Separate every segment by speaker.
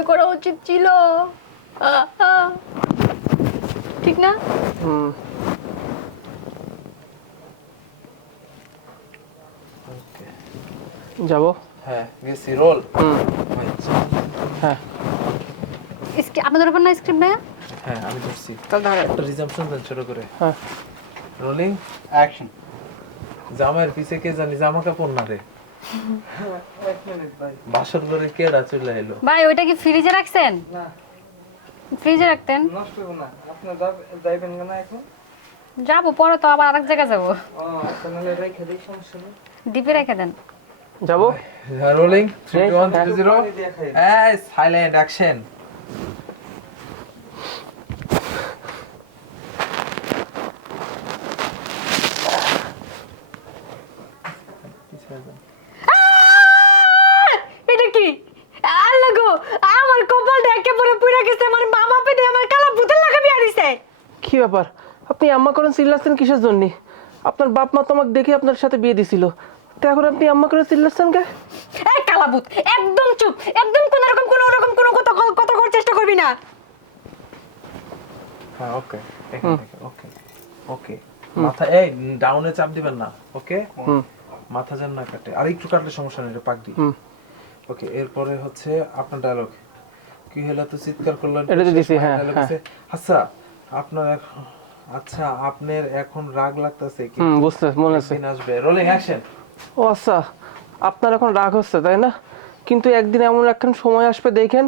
Speaker 1: বিয়ে করা উচিত ছিল। ঠিক না?
Speaker 2: হুম। যাব?
Speaker 3: হ্যাঁ গেছি রোল।
Speaker 2: হুম। হ্যাঁ।
Speaker 1: ইসকে- আপনাদের উপর না স্ক্রিপ্ট ভাইয়া?
Speaker 3: হ্যাঁ আমি ধরছি।
Speaker 2: তাহলে ধরে
Speaker 3: একটা রিজাম্পশন দেন ছোট করে।
Speaker 2: হ্যাঁ।
Speaker 3: রোলিং
Speaker 4: অ্যাকশন
Speaker 3: জামাইয়ের পিছে কে জানি জামা কাপড় না রে। বাসর করে কে রা চলে এলো?
Speaker 1: ভাই ওইটা কি ফ্রিজে রাখছেন?
Speaker 4: না।
Speaker 1: ফ্রিজে রাখতেন?
Speaker 4: নষ্ট করব না। আপনি যাব- যাইবেন না এখন?
Speaker 1: যাব পরে তো আবার আরেক জায়গায় যাব।
Speaker 4: ও তাহলে রেখে দেই সমস্যা নেই।
Speaker 1: ডিপে রেখে দেন।
Speaker 2: যাব?
Speaker 3: রোলিং থ্রি
Speaker 2: হ্যাঁ,
Speaker 3: টু ওয়ান
Speaker 2: হ্যাঁ।
Speaker 3: থ্রি জিরো
Speaker 4: পানি দিয়ে খাই।
Speaker 3: এই সাইলেন্ট অ্যাকশন
Speaker 1: এটা কি আল্লাহ গো আমার কপালটা একেবারে পুড়ে গেছে আমার মা বাপে দিয়ে আমার কালা ভূতের লাগা বিয়া দিছে
Speaker 2: কি ব্যাপার? আপনি আম্মা করেন চিল্লাচ্ছেন কিসের জন্য? আপনার বাপ মা তো আমাকে দেখে আপনার সাথে বিয়ে দিছিল। তো এখন আপনি আম্মা করে চিল্লাচ্ছেন কে?
Speaker 1: এই কালা ভূত একদম চুপ একদম কোন রকম কোন রকম কোন কথা কথা করার চেষ্টা করবি না।
Speaker 3: হ্যাঁ ওকে ওকে ওকে। মাথা এই ডাউনে চাপ দিবেন না ওকে? মাথা যেন না কাটে। আর একটু কাটলে সমস্যা নেই পাক দি ওকে এরপরে হচ্ছে আপনার ডায়লগ কি হলো তো চিৎকার করলেন?
Speaker 2: এটা দিছি, হ্যাঁ, হ্যাঁ।
Speaker 3: আচ্ছা আপনার এখন আচ্ছা আপনার এখন রাগ লাগতেছে কি?
Speaker 2: হুম বুঝতে মনে আছে।
Speaker 3: আসবে। রোলিং অ্যাকশন
Speaker 2: ও আচ্ছা আপনার এখন রাগ হচ্ছে তাই না? কিন্তু একদিন এমন একখান সময় আসবে দেখেন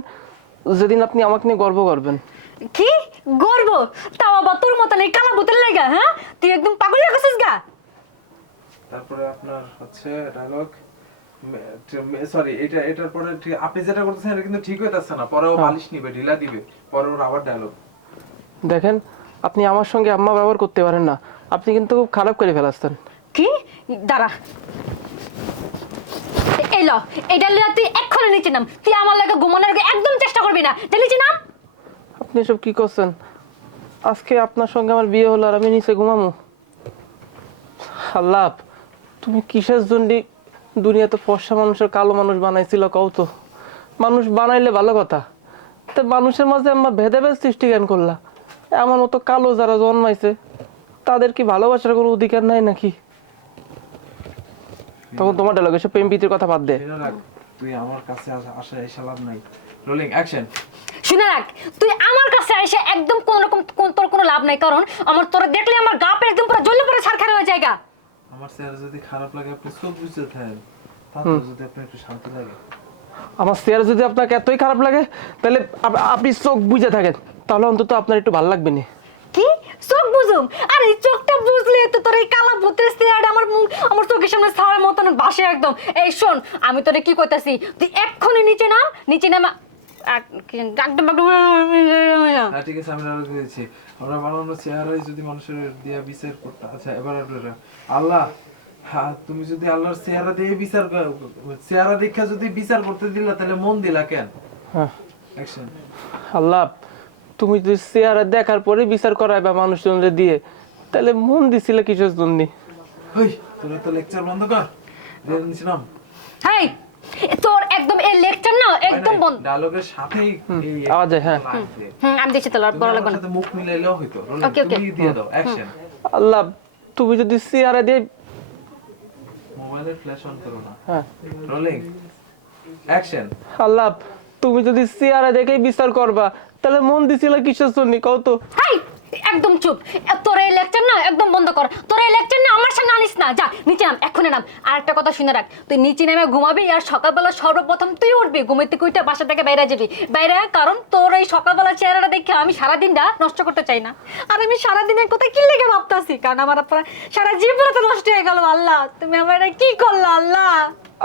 Speaker 2: যেদিন আপনি আমাকে নিয়ে গর্ব করবেন।
Speaker 1: কি? গর্ব? তাও আবার তোর মতন এই কালা ভূতের লাগা হ্যাঁ? তুই একদম পাগল লাগছিস গা।
Speaker 3: তারপরে আপনার হচ্ছে ডায়লগ সরি এটা এটার পরে আপনি যেটা করতেছেন এটা কিন্তু ঠিক হইতাছে না। পরে ও
Speaker 2: হ্যাঁ।
Speaker 3: বালিশ নিবে ঢিলা দিবে। পরে ওর আবার ডায়লগ
Speaker 2: দেখেন আপনি আমার সঙ্গে আম্মা ব্যবহার করতে পারেন না। আপনি কিন্তু খুব খারাপ করে ফেলাচ্ছেন
Speaker 1: কি? দাঁড়া। এই ল এটা লিয়া তুই এক্ষুনি নিচে নাম। তুই আমার লাগে ঘুমানোর আগে একদম চেষ্টা করবি না। যে নিচে নাম।
Speaker 2: আপনি এসব কি করছেন? আজকে আপনার সঙ্গে আমার বিয়ে হলো আর আমি নিচে ঘুমামু। আল্লাহ তুমি কিসের জন্য দুনিয়াতে ফর্সা মানুষের কালো মানুষ বানাইছিল কও তো? মানুষ বানাইলে ভালো কথা। তো মানুষের মাঝে আমার ভেদাভেদ সৃষ্টি জ্ঞান করলা? এমন মতো কালো যারা জন্মাইছে তাদের কি ভালোবাসার কোনো অধিকার নাই নাকি? তখন তোমার ডায়লগ এসব প্রেম প্রীতির কথা বাদ দে।
Speaker 3: তুই আমার কাছে আসা- এসে লাভ নাই। রোলিং অ্যাকশন
Speaker 1: শুনে রাখ তুই আমার কাছে এসে একদম কোন রকম কোন- তোর কোনো লাভ নাই কারণ আমার তোরা দেখলে আমার গা পে একদম পুরো জ্বলে পড়ে ছারখার হয়ে জায়গা
Speaker 3: আমার চেহারা যদি খারাপ লাগে আপনি চোখ বুঝতে থাকেন। তারপর যদি আপনার একটু শান্তি লাগে।
Speaker 2: আমার চেয়ার যদি আপনাকে এতই খারাপ লাগে তাহলে আপনি চোখ বুঝে থাকেন। তাহলে অন্তত আপনার একটু ভালো লাগবে না।
Speaker 1: কি? চোখ বুঝুম আরে এই চোখটা বুঝলে তো তোর এই কালা ভূতের চেহারা আমার মুখ আমার চোখের সামনে ছাওয়ার মতন বাসে একদম। এই শোন আমি তোরে কি কইতাছি? তুই এক্ষুনি নিচে নাম নিচে নামা
Speaker 3: হ্যাঁ ঠিক আছে আমি ডায়লগ দিয়েছি আমরা বানানো চেহারাই যদি মানুষের দিয়া বিচার করতে আচ্ছা এবার আল্লাহ হ্যাঁ তুমি যদি আল্লাহর চেহারা দিয়ে বিচার কর- চেহারা দেখা যদি বিচার করতে দিলা তাহলে মন দিলা কেন?
Speaker 2: হ্যাঁ।
Speaker 3: অ্যাকশন
Speaker 2: আল্লাহ তুমি যদি চেহারা দেখার পরে বিচার করাইবা মানুষজনকে দিয়ে তাহলে মন দিছিলে কিসের জন্য?
Speaker 3: হই তোরা তো লেকচার বন্ধ কর।
Speaker 1: হেই তোর একদম এই লেকচার না একদম বন্ধ।
Speaker 3: ডায়লগের সাথেই
Speaker 2: আওয়াজ হ্যাঁ।
Speaker 1: হুম আমি দেখছি
Speaker 3: তুমি
Speaker 1: বড় লাগবে না।
Speaker 3: মুখ মিলাইলেও হইতো
Speaker 1: Okay, okay.
Speaker 3: দিয়ে দাও অ্যাকশন
Speaker 2: আল্লাহ তুমি যদি চেহারা দিয়ে
Speaker 3: মোবাইলের ফ্ল্যাশ অন করো না।
Speaker 2: হ্যাঁ।
Speaker 3: রোলিং অ্যাকশন
Speaker 2: আল্লাহ তুমি যদি চেহারা দেখেই বিচার করবা তাহলে মন দিছিলে কিসের জন্য? কও তো।
Speaker 1: হেই একদম চুপ। তোর এই লেকচার না একদম বন্ধ কর। তোর এই লেকচার না আমার সামনে আনিস না। যা নিচে নাম এক্ষুনি নাম। আর একটা কথা শুনে রাখ। তুই নিচে নামে ঘুমাবি আর সকালবেলা সর্বপ্রথম তুই উঠবি। ঘুমাইতে কুইটা বাসা থেকে বাইরে যাবি। বাইরে কারণ তোর এই সকালবেলা চেহারাটা দেখে আমি সারাদিনটা নষ্ট করতে চাই না। আর আমি সারাদিনের কথা কি লেগে ভাবতাছি? কারণ আমার আপনার সারা জীবনটা নষ্ট হয়ে গেল আল্লাহ। তুমি আমার কি করলা আল্লাহ?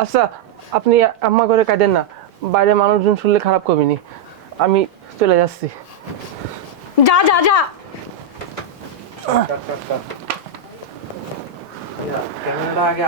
Speaker 2: আচ্ছা আপনি আম্মা করে কাঁদেন না। বাইরে মানুষজন শুনলে খারাপ কবিনি আমি চলে যাচ্ছি।
Speaker 1: যা যা যা।
Speaker 3: ক্যামেরাটা আগে